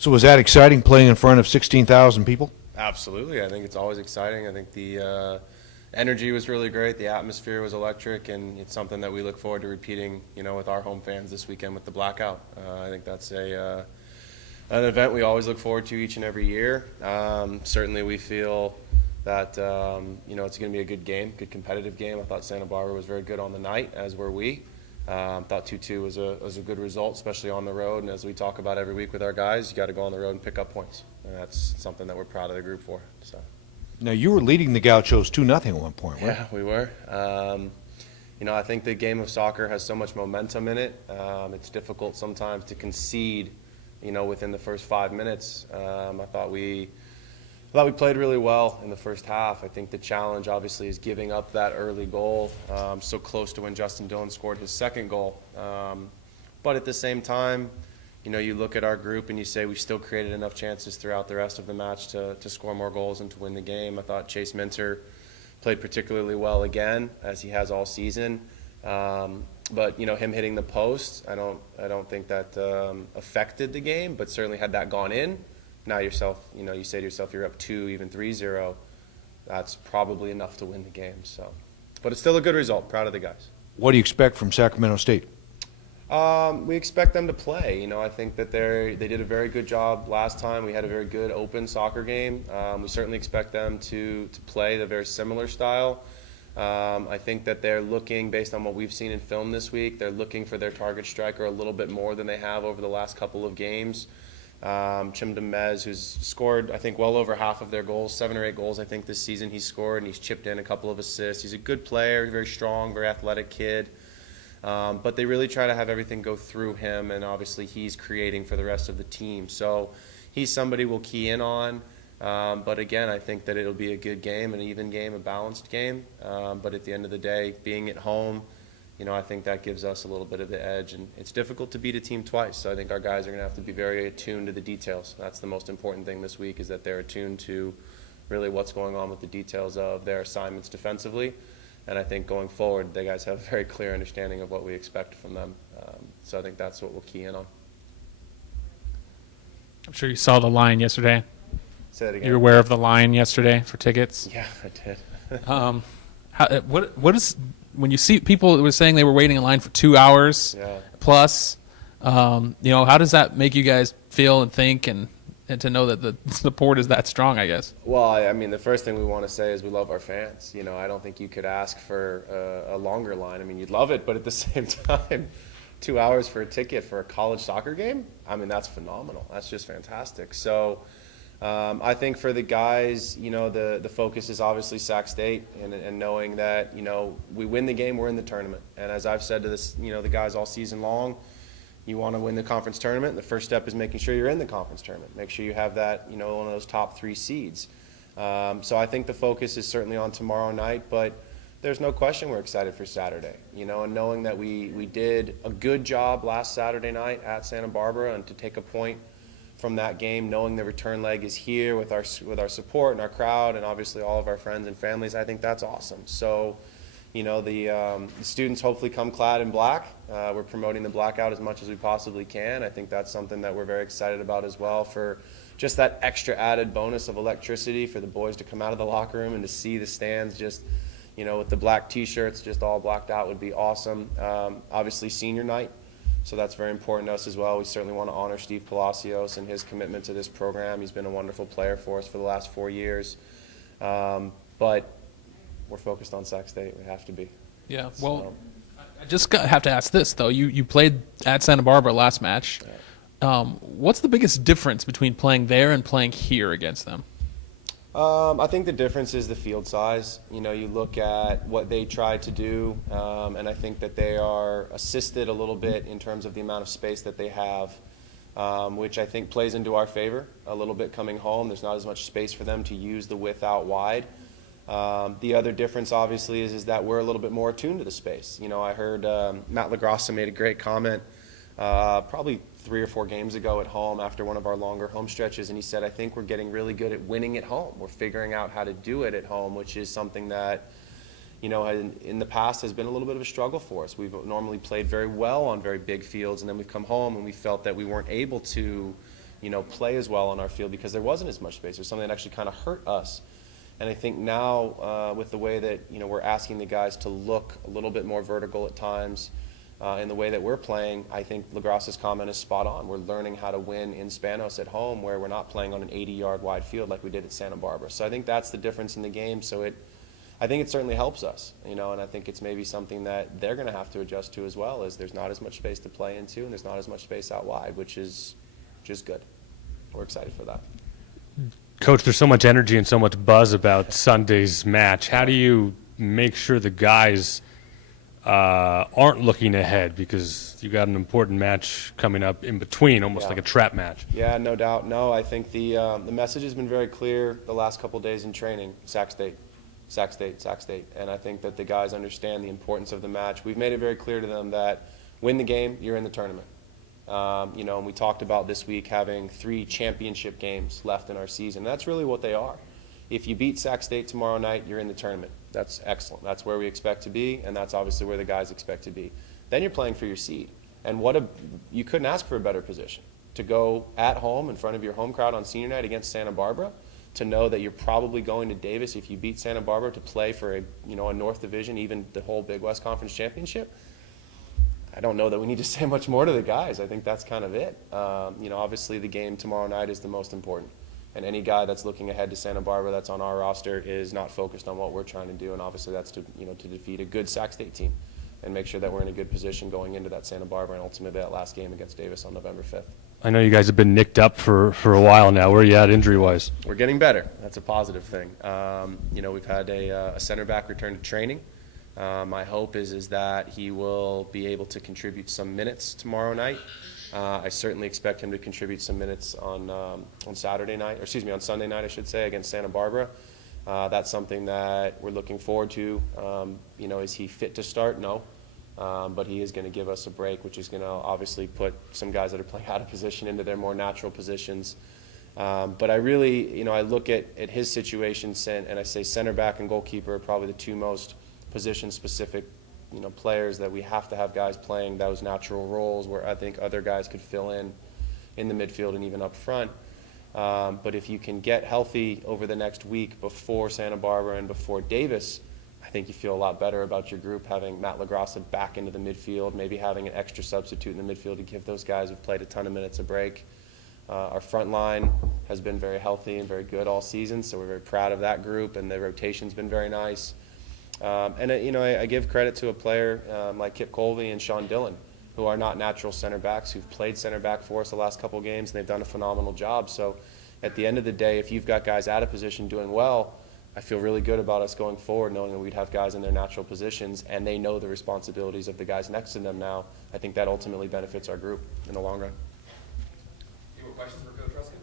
So was that exciting playing in front of 16,000 people? Absolutely. I think it's always exciting. I think the energy was really great. The atmosphere was electric, and it's something that we look forward to repeating, with our home fans this weekend with the blackout. I think that's an event we always look forward to each and every year. Certainly we feel that, it's going to be a good game, good competitive game. I thought Santa Barbara was very good on the night, as were we. Thought 2-2 was a good result, especially on the road. And as we talk about every week with our guys, you got to go on the road and pick up points. And that's something that we're proud of the group for. So. Now, you were leading the Gauchos 2-0 at one point, right? Yeah, we were. I think the game of soccer has so much momentum in it. It's difficult sometimes to concede, within the first 5 minutes. I thought we played really well in the first half. I think the challenge, obviously, is giving up that early goal so close to when Justin Dillon scored his second goal. But at the same time, you look at our group and you say we still created enough chances throughout the rest of the match to score more goals and to win the game. I thought Chase Minter played particularly well again, as he has all season. But him hitting the post, I don't think that affected the game, but certainly had that gone in, now you say to yourself, you're up 2, even 3-0. That's probably enough to win the game. So, but it's still a good result. Proud of the guys. What do you expect from Sacramento State? We expect them to play. I think that they did a very good job last time. We had a very good open soccer game. We certainly expect them to play the very similar style. I think that they're looking, based on what we've seen in film this week, they're looking for their target striker a little bit more than they have over the last couple of games. Chimdem Mez, who's scored, I think, well over half of their goals, 7 or 8 goals, I think, this season he's scored, and he's chipped in a couple of assists. He's a good player, very strong, very athletic kid. But they really try to have everything go through him, and obviously he's creating for the rest of the team. So he's somebody we'll key in on. But again, I think that it'll be a good game, an even game, a balanced game. But at the end of the day, being at home, I think that gives us a little bit of the edge. And it's difficult to beat a team twice, so I think our guys are going to have to be very attuned to the details. That's the most important thing this week, is that they're attuned to really what's going on with the details of their assignments defensively. And I think going forward, the guys have a very clear understanding of what we expect from them. So I think that's what we'll key in on. I'm sure you saw the line yesterday. Say that again. You were aware of the line yesterday for tickets? Yeah, I did. What is, when you see people were saying they were waiting in line for 2 hours plus, how does that make you guys feel and think, and to know that the support is that strong, I guess? Well, I mean, the first thing we want to say is we love our fans. I don't think you could ask for a longer line. I mean, you'd love it, but at the same time, 2 hours for a ticket for a college soccer game, I mean, that's phenomenal. That's just fantastic. So I think for the guys, the focus is obviously Sac State, and knowing that, we win the game, we're in the tournament. And as I've said to this, the guys all season long, you want to win the conference tournament. The first step is making sure you're in the conference tournament. Make sure you have that, one of those top 3 seeds. So I think the focus is certainly on tomorrow night, but there's no question we're excited for Saturday, and knowing that we did a good job last Saturday night at Santa Barbara, and to take a point from that game, knowing the return leg is here with our support and our crowd and obviously all of our friends and families, I think that's awesome. So, the students hopefully come clad in black. We're promoting the blackout as much as we possibly can. I think that's something that we're very excited about as well, for just that extra added bonus of electricity for the boys to come out of the locker room and to see the stands just, with the black T-shirts just all blacked out would be awesome. Obviously senior night, so that's very important to us as well. We certainly want to honor Steve Palacios and his commitment to this program. He's been a wonderful player for us for the last 4 years. But we're focused on Sac State. We have to be. Yeah, well, I just have to ask this, though. You played at Santa Barbara last match. Yeah. What's the biggest difference between playing there and playing here against them? I think the difference is the field size. You look at what they tried to do, and I think that they are assisted a little bit in terms of the amount of space that they have, which I think plays into our favor a little bit coming home. There's not as much space for them to use the width out wide. The other difference, obviously, is that we're a little bit more attuned to the space. I heard Matt LaGrassa made a great comment probably 3 or 4 games ago at home after one of our longer home stretches, and he said, I think we're getting really good at winning at home. We're figuring out how to do it at home, which is something that, in the past has been a little bit of a struggle for us. We've normally played very well on very big fields, and then we've come home and we felt that we weren't able to play as well on our field because there wasn't as much space. There's something that actually kind of hurt us. And I think now with the way that we're asking the guys to look a little bit more vertical at times in the way that we're playing, I think LaGrasse's comment is spot on. We're learning how to win in Spanos at home where we're not playing on an 80-yard wide field like we did at Santa Barbara. So I think that's the difference in the game. So I think it certainly helps us, and I think it's maybe something that they're going to have to adjust to as well, as there's not as much space to play into and there's not as much space out wide, which is just good. We're excited for that. Coach, there's so much energy and so much buzz about Sunday's match. How do you make sure the guys aren't looking ahead, because you got an important match coming up in between, almost like a trap match? Yeah, no doubt. No, I think the message has been very clear the last couple of days in training. Sac State, Sac State, Sac State. And I think that the guys understand the importance of the match. We've made it very clear to them that win the game, you're in the tournament. And we talked about this week having 3 championship games left in our season. That's really what they are. If you beat Sac State tomorrow night, you're in the tournament. That's excellent. That's where we expect to be, and that's obviously where the guys expect to be. Then you're playing for your seed. And you couldn't ask for a better position. To go at home in front of your home crowd on senior night against Santa Barbara, to know that you're probably going to Davis if you beat Santa Barbara to play for a North Division, even the whole Big West Conference Championship. I don't know that we need to say much more to the guys. I think that's kind of it. Obviously the game tomorrow night is the most important. And any guy that's looking ahead to Santa Barbara that's on our roster is not focused on what we're trying to do. And obviously that's to defeat a good Sac State team and make sure that we're in a good position going into that Santa Barbara and ultimately that last game against Davis on November 5th. I know you guys have been nicked up for a while now. Where are you at injury-wise? We're getting better. That's a positive thing. We've had a center back return to training. My hope is that he will be able to contribute some minutes tomorrow night. I certainly expect him to contribute some minutes on Sunday night, I should say, against Santa Barbara. That's something that we're looking forward to. Is he fit to start? No. But he is going to give us a break, which is going to obviously put some guys that are playing out of position into their more natural positions. But I really, I look at his situation, and I say center back and goalkeeper are probably the 2 most position-specific, players that we have to have guys playing those natural roles where I think other guys could fill in the midfield and even up front. But if you can get healthy over the next week before Santa Barbara and before Davis, I think you feel a lot better about your group, having Matt LaGrasse back into the midfield, maybe having an extra substitute in the midfield to give those guys who've played a ton of minutes a break. Our front line has been very healthy and very good all season, so we're very proud of that group, and the rotation's been very nice. I give credit to a player like Kip Colvey and Sean Dillon, who are not natural center backs, who've played center back for us the last couple of games, and they've done a phenomenal job. So at the end of the day, if you've got guys out of position doing well, I feel really good about us going forward, knowing that we'd have guys in their natural positions, and they know the responsibilities of the guys next to them now. I think that ultimately benefits our group in the long run. Any more questions for Coach Ruskin?